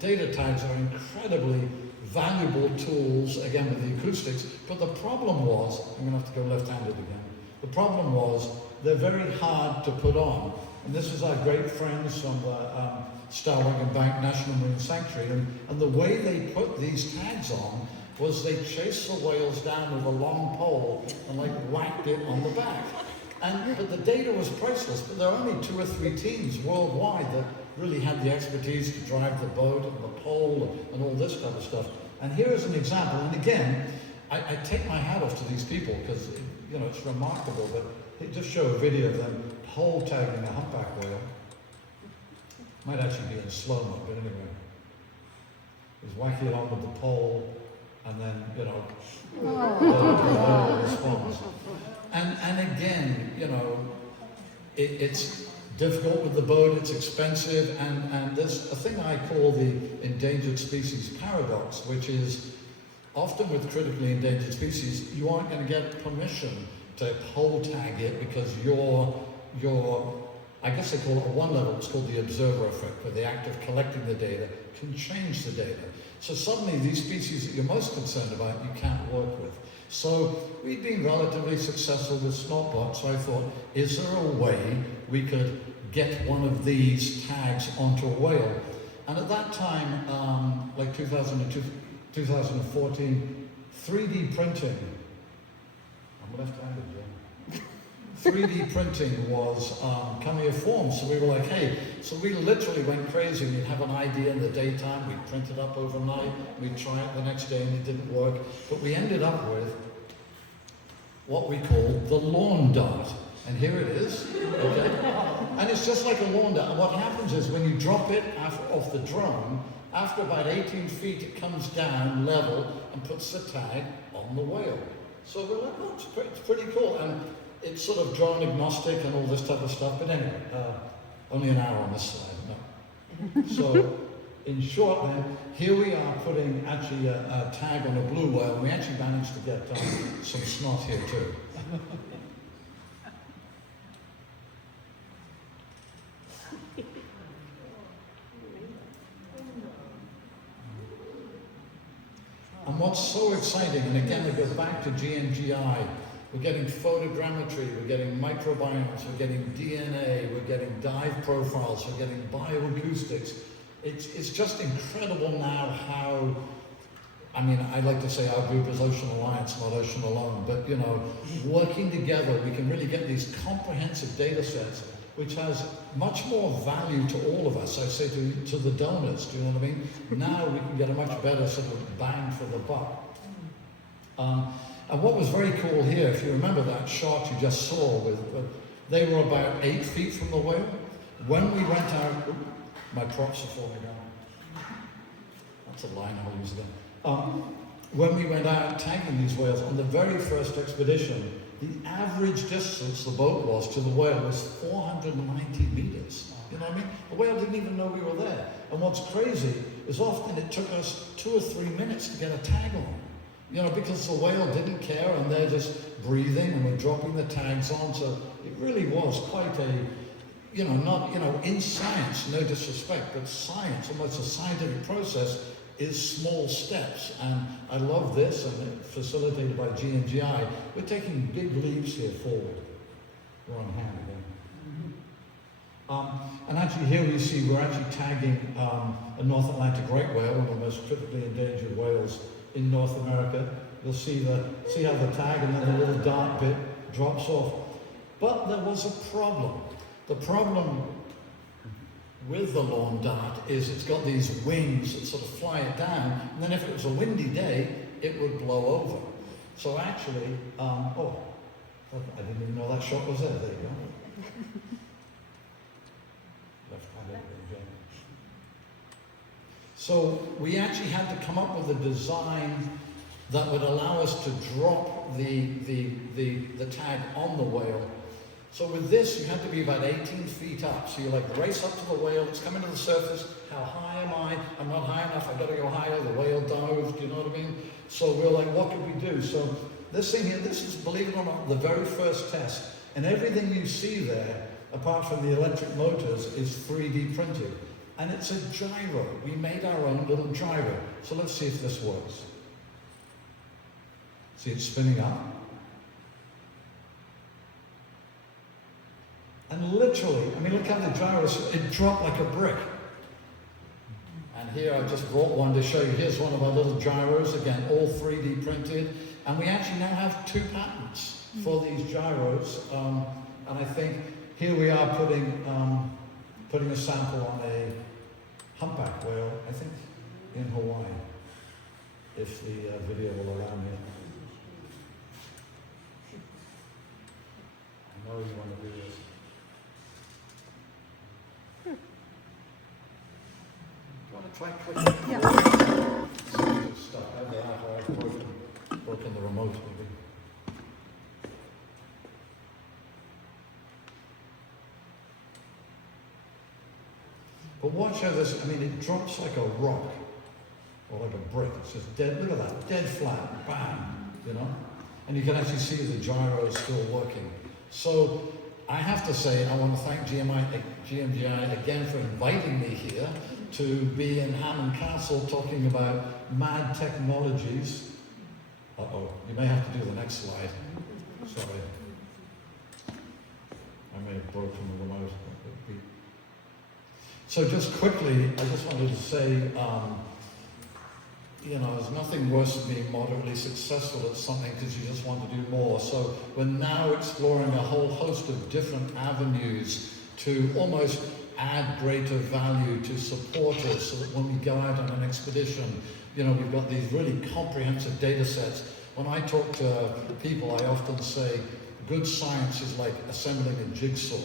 data tags are incredibly valuable tools, again with the acoustics, but the problem was, I'm going to have to go left-handed again, the problem was they're very hard to put on. And this is our great friends from the Stowell Bank National Marine Sanctuary, and the way they put these tags on was they chased the whales down with a long pole and like whacked it on the back. But the data was priceless, but there are only 2 or 3 teams worldwide that really had the expertise to drive the boat and the pole and all this type of stuff. And here is an example, and again, I take my hat off to these people because it's remarkable, but they just show a video of them pole tagging a humpback whale. Might actually be in slow-mo, but anyway. He's whacking it on with the pole, and then, the whale responds. And again, it's difficult with the boat, it's expensive, and there's a thing I call the endangered species paradox, which is often with critically endangered species, you aren't going to get permission to pole tag it because I guess they call it at one level, it's called the observer effect, where the act of collecting the data can change the data. So suddenly these species that you're most concerned about, you can't work with. So we'd been relatively successful with SnotBot, so I thought, is there a way we could get one of these tags onto a whale? And at that time, like 2002, 2014, 3D printing, I'm left-handed, John. 3D printing was coming of form, so we were like, hey, so we literally went crazy. We'd have an idea in the daytime, we'd print it up overnight, we'd try it the next day and it didn't work, but we ended up with what we call the lawn dart. And here it is, okay? And it's just like a lawn dart, and what happens is when you drop it off the drone, after about 18 feet it comes down level and puts the tag on the whale. So we're like, oh, it's pretty cool. And it's sort of drone agnostic and all this type of stuff, but anyway, only an hour on this slide, no. So, in short then, here we are putting actually a tag on a blue whale, and we actually managed to get some snot here too. And what's so exciting, and again it goes back to GMGI, we're getting photogrammetry, we're getting microbiomes, we're getting DNA, we're getting dive profiles, we're getting bioacoustics. It's just incredible now how, I mean, I like to say our group is Ocean Alliance, not Ocean Alone, but working together, we can really get these comprehensive data sets, which has much more value to all of us. I say to the donors, do you know what I mean? Now we can get a much better sort of bang for the buck. And what was very cool here, if you remember that shot you just saw, they were about 8 feet from the whale. When we went out, my props are falling down. That's a line I'll use again. When we went out tagging these whales on the very first expedition, the average distance the boat was to the whale was 490 meters. You know what I mean? The whale didn't even know we were there. And what's crazy is often it took us 2 or 3 minutes to get a tag on. Because the whale didn't care and they're just breathing and we're dropping the tags on. So it really was quite a, in science, no disrespect, but science, almost a scientific process, is small steps. And I love this, and it's facilitated by GMGI. We're taking big leaps here forward. We're on hand again. And actually here we see we're actually tagging a North Atlantic right whale, one of the most critically endangered whales in North America. You'll see how the tag and then the little dart bit drops off. But there was a problem. The problem with the lawn dart is it's got these wings that sort of fly it down, and then if it was a windy day, it would blow over. So actually, I didn't even know that shot was there. There you go. Left-handed again. So we actually had to come up with a design that would allow us to drop the tag on the whale. So with this, you have to be about 18 feet up. So you race up to the whale, it's coming to the surface. How high am I? I'm not high enough, I've got to go higher. The whale dived, you know what I mean? So we're like, what can we do? So this thing here, this is, believe it or not, the very first test. And everything you see there, apart from the electric motors, is 3D printed. And it's a gyro. We made our own little gyro. So let's see if this works. See it spinning up? And literally, I mean, look how the gyro, it dropped like a brick. And here I just brought one to show you. Here's one of our little gyros, again, all 3D printed. And we actually now have 2 patents for these gyros. And I think here we are putting a sample on a humpback whale, I think in Hawaii, if the video will allow me. I know you want to do this. Do you want to try clicking? Yeah. Stuck over that, or I've broken the remote maybe. But watch how this, I mean, it drops like a rock, or like a brick. It's just dead, look at that, dead flat, bam, you know? And you can actually see the gyro is still working. So I have to say, I want to thank GMGI again for inviting me here to be in Hammond Castle talking about mad technologies. Uh-oh, you may have to do the next slide. Sorry. I may have broken the remote. So just quickly, I just wanted to say, you know, there's nothing worse than being moderately successful at something because you just want to do more. So we're now exploring a whole host of different avenues to almost add greater value to support us so that when we go out on an expedition, you know, we've got these really comprehensive data sets. When I talk to people, I often say, good science is like assembling a jigsaw.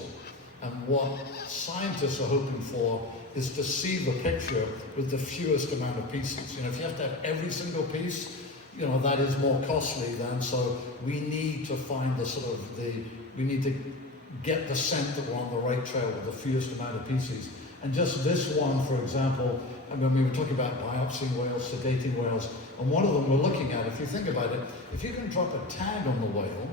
And what scientists are hoping for is to see the picture with the fewest amount of pieces. You know, if you have to have every single piece, you know, that is more costly than, so we need to find the sort of we need to get the scent that we're on the right trail with the fewest amount of pieces. And just this one, for example, I mean, we were talking about biopsying whales, sedating whales, and one of them we're looking at, if you think about it, if you can drop a tag on the whale,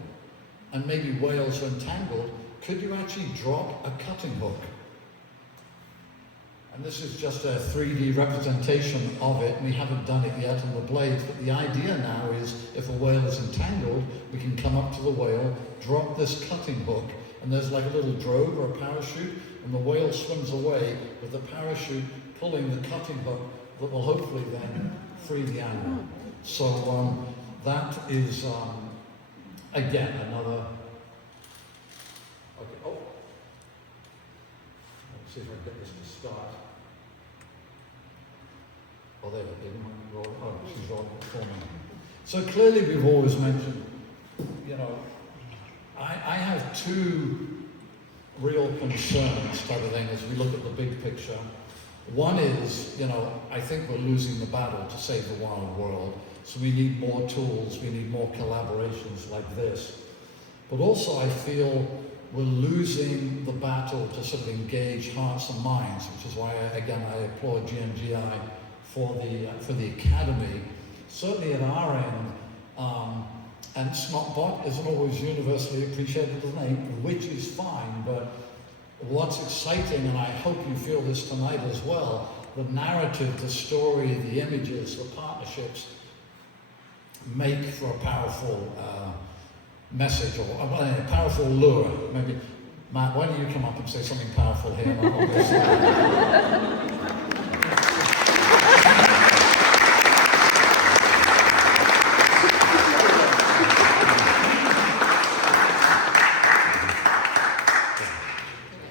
and maybe whales are entangled, could you actually drop a cutting hook? And this is just a 3D representation of it. We haven't done it yet on the blades, but the idea now is if a whale is entangled, we can come up to the whale, drop this cutting hook, and there's like a little drogue or a parachute, and the whale swims away with the parachute pulling the cutting hook that will hopefully then free the animal. So that is, again, another. Okay, oh. Let's see if I can get this to start. Oh, there it didn't roll. Oh, she's rolling it for me. So clearly we've always mentioned, you know, I have 2 real concerns type of thing as we look at the big picture. One is, you know, I think we're losing the battle to save the wild world. So we need more tools, we need more collaborations like this. But also I feel we're losing the battle to sort of engage hearts and minds, which is why, again, I applaud GMGI for the Academy. Certainly at our end, and SnotBot isn't always universally appreciated as a name, which is fine, but what's exciting, and I hope you feel this tonight as well, the narrative, the story, the images, the partnerships make for a powerful message, or a powerful lure. Maybe, Matt, why don't you come up and say something powerful here? And I'll go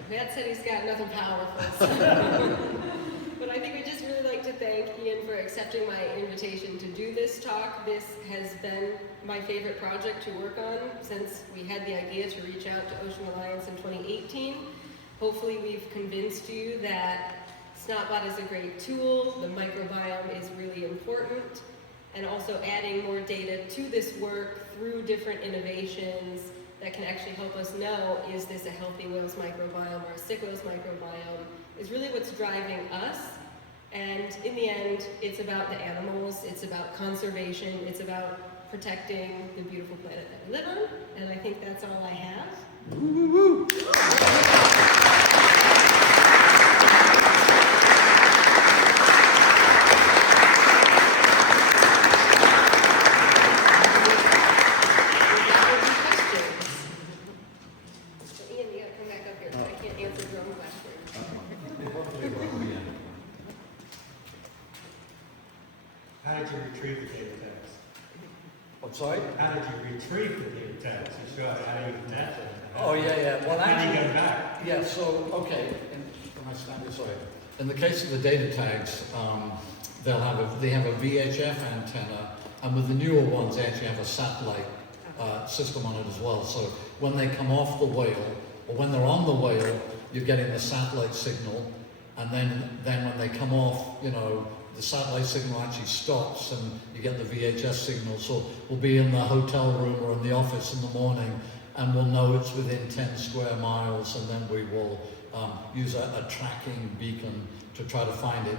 Matt said he's got nothing powerful. But I think we'd just really like to thank Ian for accepting my invitation to do this talk. This has been my favorite project to work on since we had the idea to reach out to Ocean Alliance in 2018. Hopefully we've convinced you that SnotBot is a great tool, the microbiome is really important, and also adding more data to this work through different innovations that can actually help us know, is this a healthy whale's microbiome or a sick whale's microbiome, is really what's driving us. And in the end, it's about the animals, it's about conservation, it's about protecting the beautiful planet that we live on, and I think that's all I have. Woo, woo, woo. How did you retrieve the data tags? I'm sorry? How did you retrieve the data tags? You showed how you connect them. Oh, yeah. Well, How do you actually, get them back? yeah, so, okay, can I stand this way? In the case of the data tags, they have a VHF antenna, and with the newer ones, they actually have a satellite system on it as well. So when they come off the whale, or when they're on the whale, you're getting the satellite signal, and then when they come off, you know, the satellite signal actually stops, and you get the VHF signal. So we'll be in the hotel room or in the office in the morning, and we'll know it's within 10 square miles, and then we will use a tracking beacon to try to find it.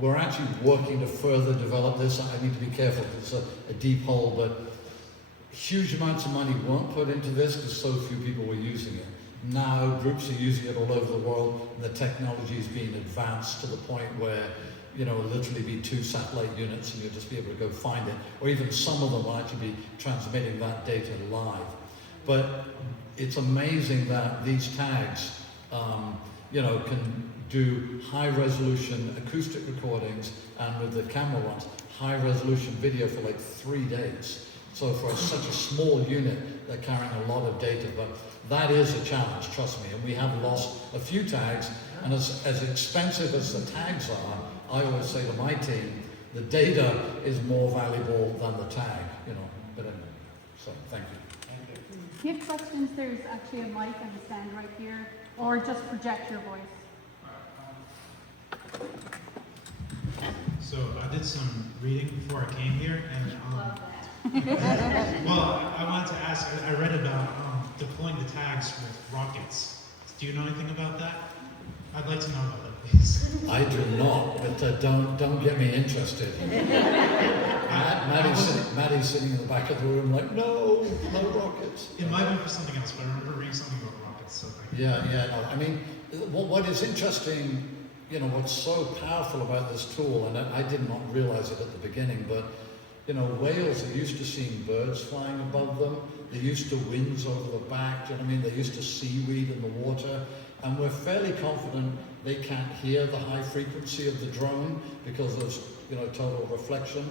We're actually working to further develop this. I need to be careful because it's a deep hole, but huge amounts of money weren't put into this because so few people were using it. Now groups are using it all over the world, and the technology is being advanced to the point where, you know, it'll literally be 2 satellite units and you'll just be able to go find it. Or even some of them will actually be transmitting that data live. But it's amazing that these tags, you know, can do high-resolution acoustic recordings, and with the camera ones, high-resolution video for like 3 days. So for such a small unit, they're carrying a lot of data, but that is a challenge, trust me. And we have lost a few tags, and as expensive as the tags are, I always say to my team, the data is more valuable than the tag, you know. But anyway, so thank you. If you have questions, there's actually a mic and a stand right here, or just project your voice. So I did some reading before I came here, and well, I wanted to ask. I read about deploying the tags with rockets. Do you know anything about that? I'd like to know about that, please. I do not, but don't get me interested. Maddie's sitting in the back of the room like, no rockets. It might have been for something else, but I remember reading something about rockets. So Yeah, no. I mean, what is interesting, you know, what's so powerful about this tool, and I did not realize it at the beginning, but, you know, whales are used to seeing birds flying above them. They're used to winds over the back. Do you know what I mean? They're used to seaweed in the water. And we're fairly confident they can't hear the high frequency of the drone because of, you know, total reflection.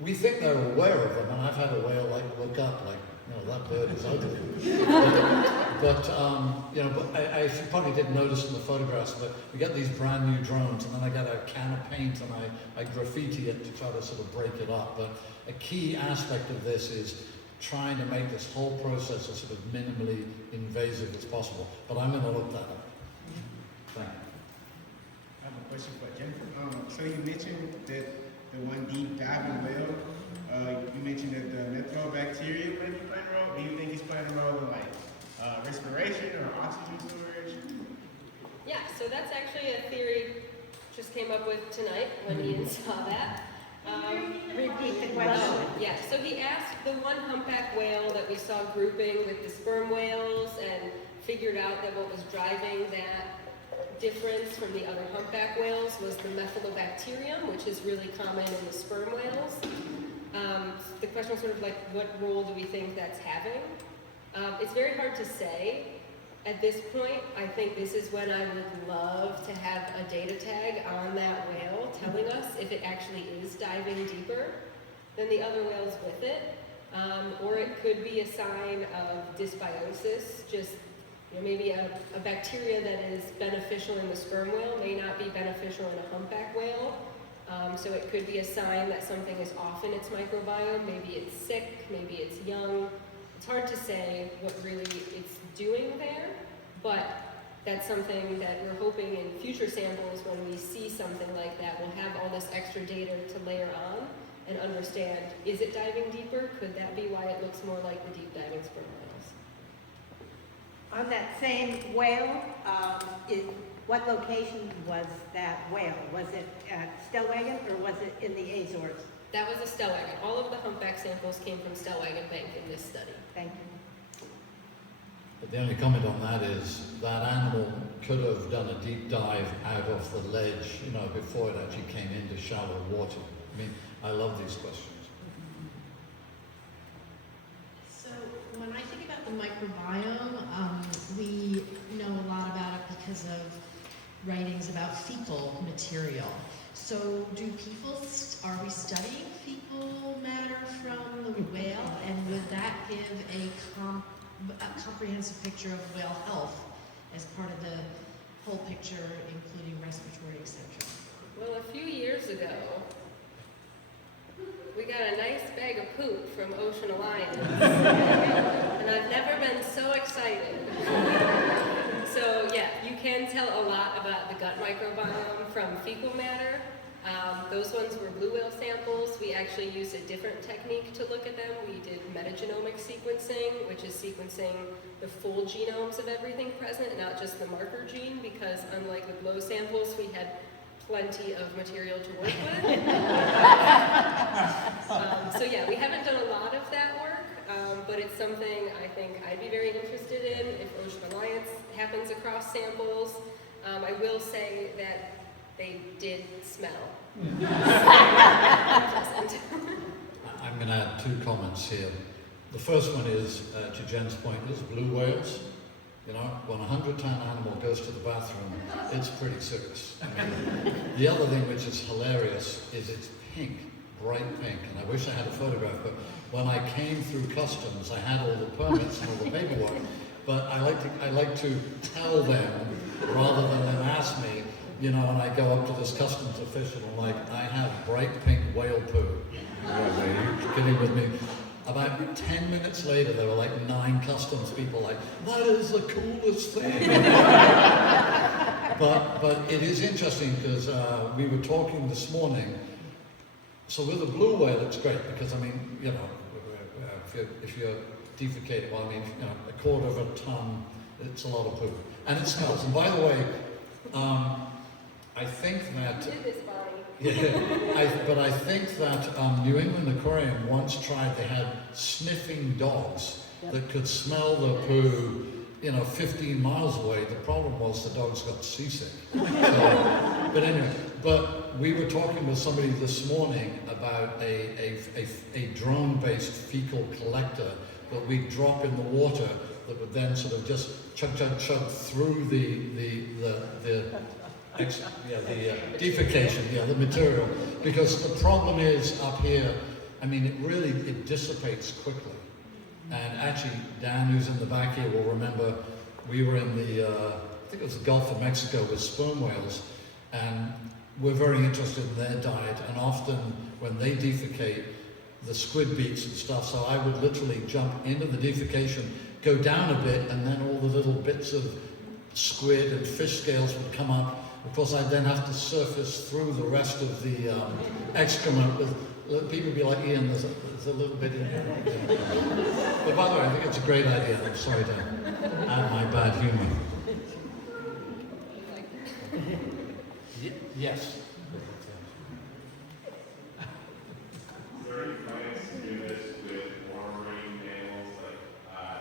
We think they're aware of them, and I've had a whale like look up like, you know, that bird is ugly. You know, but I probably didn't notice in the photographs, but we get these brand new drones, and then I get a can of paint and I graffiti it to try to sort of break it up. But a key aspect of this is trying to make this whole process as sort of minimally invasive as possible. But I'm going to look that up. Thank you. I have a question for Jennifer. So you mentioned that the one deep diving whale, you mentioned that the microbacteria may be playing a role. Do you think it's playing a role in like respiration or oxygen storage? Yeah, so that's actually a theory just came up with tonight when Ian saw that. Repeat the question. Yeah, so he asked the one humpback whale that we saw grouping with the sperm whales and figured out that what was driving that difference from the other humpback whales was the methylobacterium, which is really common in the sperm whales. The question was sort of like, what role do we think that's having? It's very hard to say. At this point, I think this is when I would love to have a data tag on that whale telling us if it actually is diving deeper than the other whales with it. Or it could be a sign of dysbiosis, just, you know, maybe a bacteria that is beneficial in the sperm whale may not be beneficial in a humpback whale. So it could be a sign that something is off in its microbiome. Maybe it's sick, maybe it's young. It's hard to say what really it's doing there, but that's something that we're hoping in future samples, when we see something like that, we'll have all this extra data to layer on and understand, is it diving deeper? Could that be why it looks more like the deep diving sperm whales? On that same whale, what location was that whale? Was it at Stellwagen or was it in the Azores? That was a Stellwagen. All of the humpback samples came from Stellwagen Bank in this study. Thank you. But the only comment on that is that animal could have done a deep dive out of the ledge, you know, before it actually came into shallow water. I mean, I love these questions. So when I think about the microbiome, we know a lot about it because of writings about fecal material. So are we studying fecal matter from the whale, and would that give a comprehensive picture of whale health as part of the whole picture, including respiratory, etc.? Well, a few years ago, we got a nice bag of poop from Ocean Alliance, and I've never been so excited. So yeah, you can tell a lot about the gut microbiome from fecal matter. Those ones were blue whale samples. We actually used a different technique to look at them. We did metagenomic sequencing, which is sequencing the full genomes of everything present, not just the marker gene, because unlike the glow samples, we had plenty of material to work with. So yeah, we haven't done a lot of that work, but it's something I think I'd be very interested in if Ocean Alliance happens across samples. I will say that they did smell. I'm going to add two comments here. The first one is, to Jen's point, is blue whales. You know, when a 100-ton animal goes to the bathroom, it's pretty serious. I mean, the other thing which is hilarious is it's pink, bright pink, and I wish I had a photograph, but when I came through customs, I had all the permits and all the paperwork, but I like to tell them, rather than them ask me, you know, when I go up to this customs official, I'm like, I have bright pink whale poo. Are you kidding with me? About 10 minutes later, there were like 9 customs people like, that is the coolest thing. but it is interesting because we were talking this morning. So with a blue whale, it's great because, I mean, you know, if you're defecating, well, I mean, you know, a quarter of a ton, it's a lot of poo. And it smells. And by the way, I think that... You did this, Bonnie. Yeah, but I think that New England Aquarium once tried, they had sniffing dogs that could smell the poo, you know, 15 miles away. The problem was the dogs got seasick. So, but anyway, but we were talking with somebody this morning about a drone-based fecal collector that we drop in the water that would then sort of just chug through the defecation, the material. Because the problem is up here, I mean, it dissipates quickly. And actually, Dan, who's in the back here, will remember we were in the, I think it was the Gulf of Mexico with sperm whales, and we're very interested in their diet, and often when they defecate, the squid beaks and stuff, so I would literally jump into the defecation, go down a bit, and then all the little bits of squid and fish scales would come up. Of course, I'd then have to surface through the rest of the excrement with, people would be like, Ian, there's a little bit in here. But by the way, I think it's a great idea. I'm sorry to add my bad humor. Yes. Are you planning to do this with more marine mammals like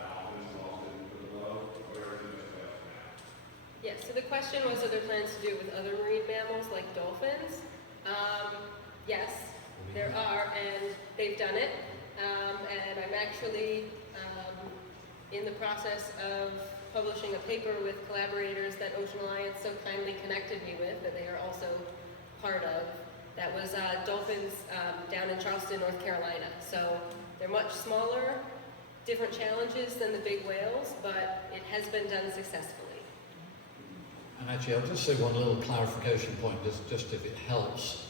dolphins also below, or is it just us now? Yeah, so the question was, are there plans to do it with other marine mammals like dolphins? Yes, there are, and they've done it. And I'm actually in the process of publishing a paper with collaborators that Ocean Alliance so kindly connected me with, that they are also part of. That was dolphins down in Charleston, North Carolina. So they're much smaller, different challenges than the big whales, but it has been done successfully. And actually, I'll just say one little clarification point, just if it helps.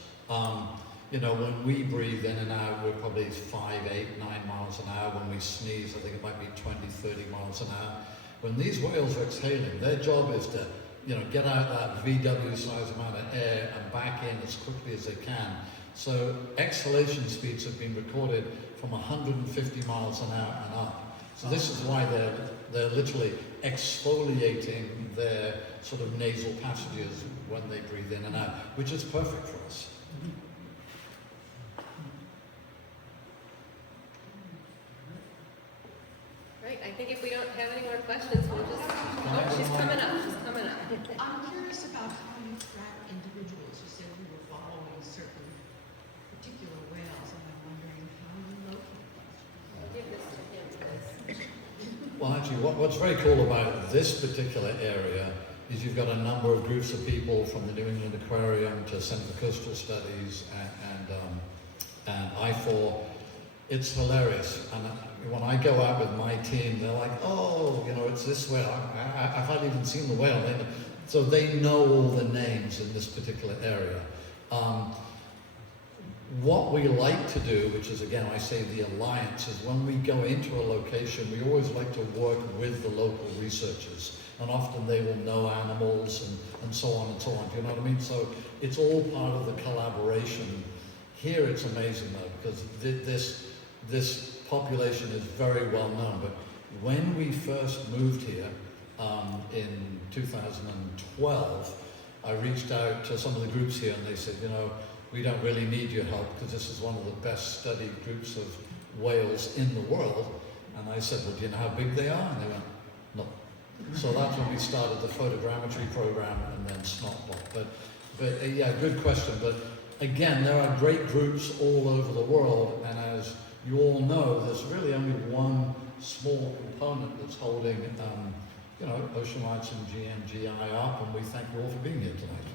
You know, when we breathe in and out, we're probably 5, 8, 9 miles an hour. When we sneeze, I think it might be 20, 30 miles an hour. When these whales are exhaling, their job is to, you know, get out that VW-sized amount of air and back in as quickly as they can. So exhalation speeds have been recorded from 150 miles an hour and up. So this is why they're literally exfoliating their sort of nasal passages when they breathe in and out, which is perfect for us. Right, I think if we don't have any more questions, we'll just, oh, she's coming up. I'm curious about how you track individuals. You said you were following certain particular whales, and I'm wondering how you locate them. I'll give this to him. Well, actually, what's very cool about this particular area is you've got a number of groups of people from the New England Aquarium to Central Coastal Studies and I4. It's hilarious. And when I go out with my team, they're like, oh, you know, it's this whale. I haven't even seen the whale. So they know all the names in this particular area. What we like to do, which is, again, I say the alliance, is when we go into a location, we always like to work with the local researchers. And often they will know animals and so on and so on. Do you know what I mean? So it's all part of the collaboration. Here it's amazing though, because this population is very well known. But when we first moved here in 2012, I reached out to some of the groups here and they said, you know, we don't really need your help because this is one of the best studied groups of whales in the world. And I said, well, do you know how big they are? And they went, no. So that's when we started the photogrammetry program and then SnotBot. But yeah, good question. But again, there are great groups all over the world. And as you all know, there's really only one small component that's holding, you know, Ocean Lights and GMGI up. And we thank you all for being here tonight.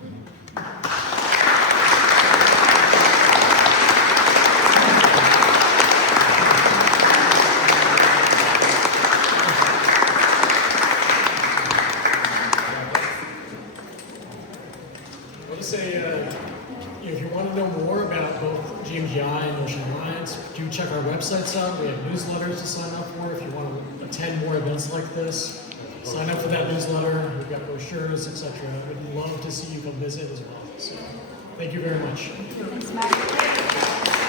If you want to know more about both GMGI and Ocean Alliance, do check our websites out. We have newsletters to sign up for. If you want to attend more events like this, sign up for that newsletter. We've got brochures, etc. We'd love to see you come visit as well. So, thank you very much. Thanks, Matt.